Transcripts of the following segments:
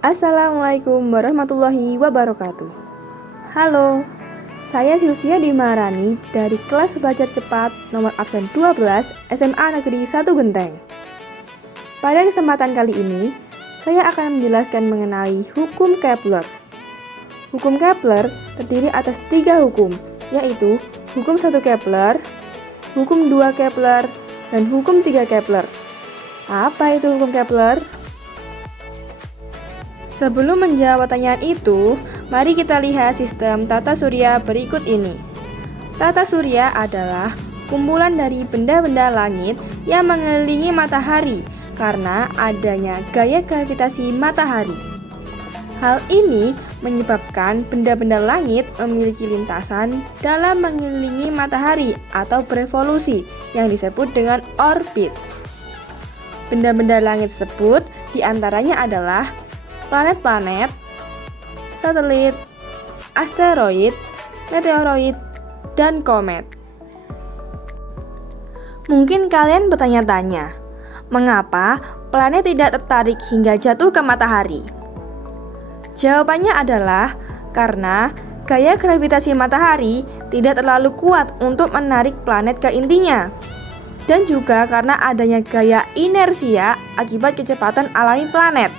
Assalamualaikum warahmatullahi wabarakatuh. Halo, saya Sylvia Dimarani dari kelas belajar cepat nomor absen 12 SMA Negeri 1 Genteng. Pada kesempatan kali ini, saya akan menjelaskan mengenai hukum Kepler. Hukum Kepler terdiri atas 3 hukum, yaitu hukum 1 Kepler, hukum 2 Kepler, dan hukum 3 Kepler. Apa itu hukum Kepler? Sebelum menjawab pertanyaan itu, mari kita lihat sistem tata surya berikut ini. Tata surya adalah kumpulan dari benda-benda langit yang mengelilingi matahari karena adanya gaya gravitasi matahari. Hal ini menyebabkan benda-benda langit memiliki lintasan dalam mengelilingi matahari atau berevolusi yang disebut dengan orbit. Benda-benda langit tersebut diantaranya adalah planet-planet, satelit, asteroid, meteoroid, dan komet. Mungkin kalian bertanya-tanya, mengapa planet tidak tertarik hingga jatuh ke matahari? Jawabannya adalah karena gaya gravitasi matahari tidak terlalu kuat untuk menarik planet ke intinya. Dan juga karena adanya gaya inersia akibat kecepatan alami planet.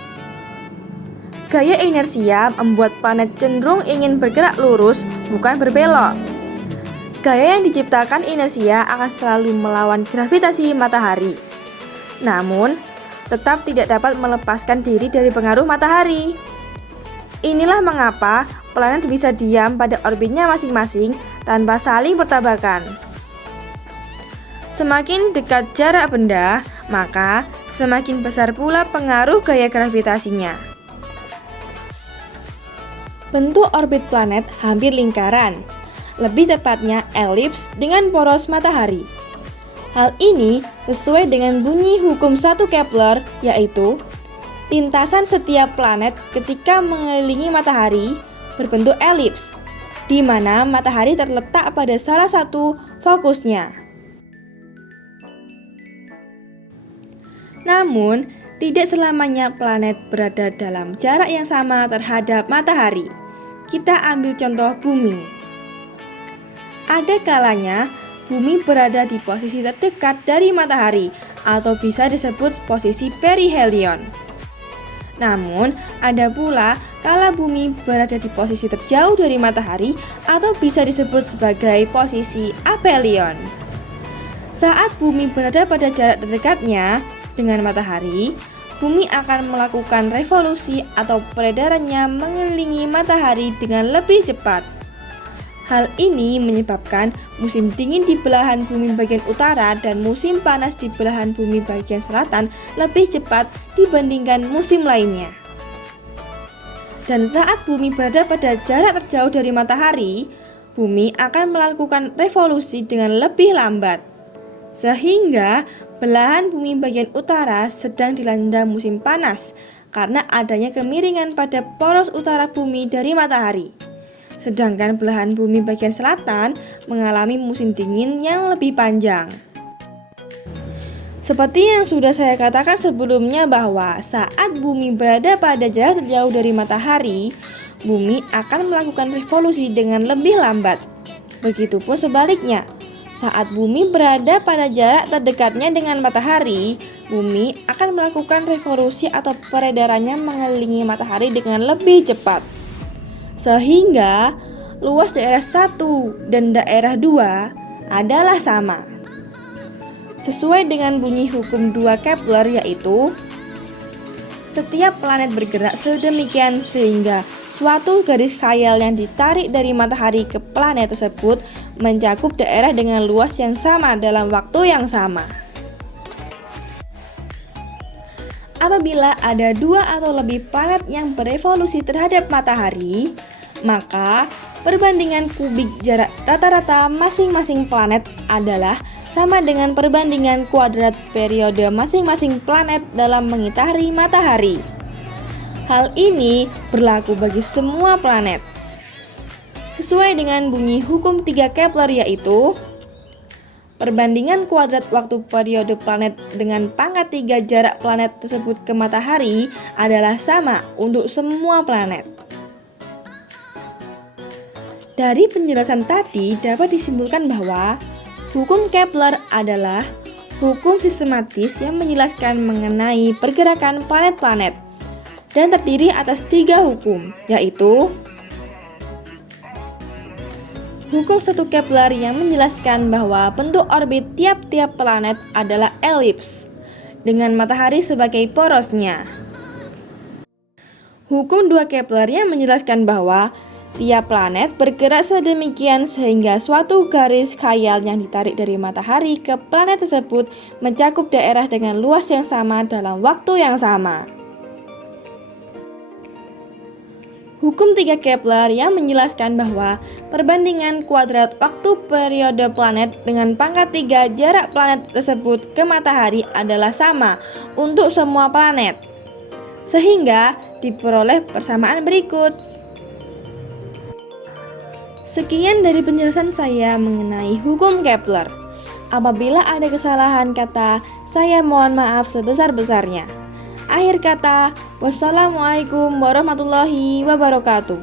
Gaya inersia membuat planet cenderung ingin bergerak lurus, bukan berbelok. Gaya yang diciptakan inersia akan selalu melawan gravitasi matahari. Namun, tetap tidak dapat melepaskan diri dari pengaruh matahari. Inilah mengapa planet bisa diam pada orbitnya masing-masing tanpa saling bertabrakan. Semakin dekat jarak benda, maka semakin besar pula pengaruh gaya gravitasinya. Bentuk orbit planet hampir lingkaran, lebih tepatnya elips dengan poros matahari. Hal ini sesuai dengan bunyi hukum 1 Kepler, yaitu lintasan setiap planet ketika mengelilingi matahari berbentuk elips, di mana matahari terletak pada salah satu fokusnya. Namun, tidak selamanya planet berada dalam jarak yang sama terhadap matahari. Kita ambil contoh bumi. Ada kalanya bumi berada di posisi terdekat dari matahari atau bisa disebut posisi perihelion. Namun, ada pula kala bumi berada di posisi terjauh dari matahari atau bisa disebut sebagai posisi aphelion. Saat bumi berada pada jarak terdekatnya dengan matahari, bumi akan melakukan revolusi atau peredarannya mengelilingi matahari dengan lebih cepat. Hal ini menyebabkan musim dingin di belahan bumi bagian utara dan musim panas di belahan bumi bagian selatan lebih cepat dibandingkan musim lainnya. Dan saat bumi berada pada jarak terjauh dari matahari, bumi akan melakukan revolusi dengan lebih lambat. Sehingga belahan bumi bagian utara sedang dilanda musim panas karena adanya kemiringan pada poros utara bumi dari matahari. Sedangkan belahan bumi bagian selatan mengalami musim dingin yang lebih panjang. Seperti yang sudah saya katakan sebelumnya bahwa saat bumi berada pada jarak terjauh dari matahari, bumi akan melakukan revolusi dengan lebih lambat. Begitupun sebaliknya. Saat bumi berada pada jarak terdekatnya dengan matahari, bumi akan melakukan revolusi atau peredarannya mengelilingi matahari dengan lebih cepat. Sehingga luas daerah 1 dan daerah 2 adalah sama. Sesuai dengan bunyi hukum 2 Kepler, yaitu setiap planet bergerak sedemikian sehingga suatu garis khayal yang ditarik dari matahari ke planet tersebut mencakup daerah dengan luas yang sama dalam waktu yang sama. Apabila ada 2 atau lebih planet yang berevolusi terhadap matahari, maka perbandingan kubik jarak rata-rata masing-masing planet adalah sama dengan perbandingan kuadrat periode masing-masing planet dalam mengitari matahari. Hal ini berlaku bagi semua planet. Sesuai dengan bunyi hukum 3 Kepler, yaitu perbandingan kuadrat waktu periode planet dengan pangkat 3 jarak planet tersebut ke matahari adalah sama untuk semua planet. Dari penjelasan tadi dapat disimpulkan bahwa hukum Kepler adalah hukum sistematis yang menjelaskan mengenai pergerakan planet-planet dan terdiri atas 3 hukum, yaitu hukum 1 Kepler yang menjelaskan bahwa bentuk orbit tiap-tiap planet adalah elips, dengan matahari sebagai porosnya. Hukum 2 Kepler yang menjelaskan bahwa tiap planet bergerak sedemikian sehingga suatu garis khayal yang ditarik dari matahari ke planet tersebut mencakup daerah dengan luas yang sama dalam waktu yang sama. Hukum 3 Kepler yang menjelaskan bahwa perbandingan kuadrat waktu periode planet dengan pangkat 3 jarak planet tersebut ke matahari adalah sama untuk semua planet, sehingga diperoleh persamaan berikut. Sekian dari penjelasan saya mengenai hukum Kepler. Apabila ada kesalahan kata, saya mohon maaf sebesar-besarnya. Akhir kata, wassalamualaikum warahmatullahi wabarakatuh.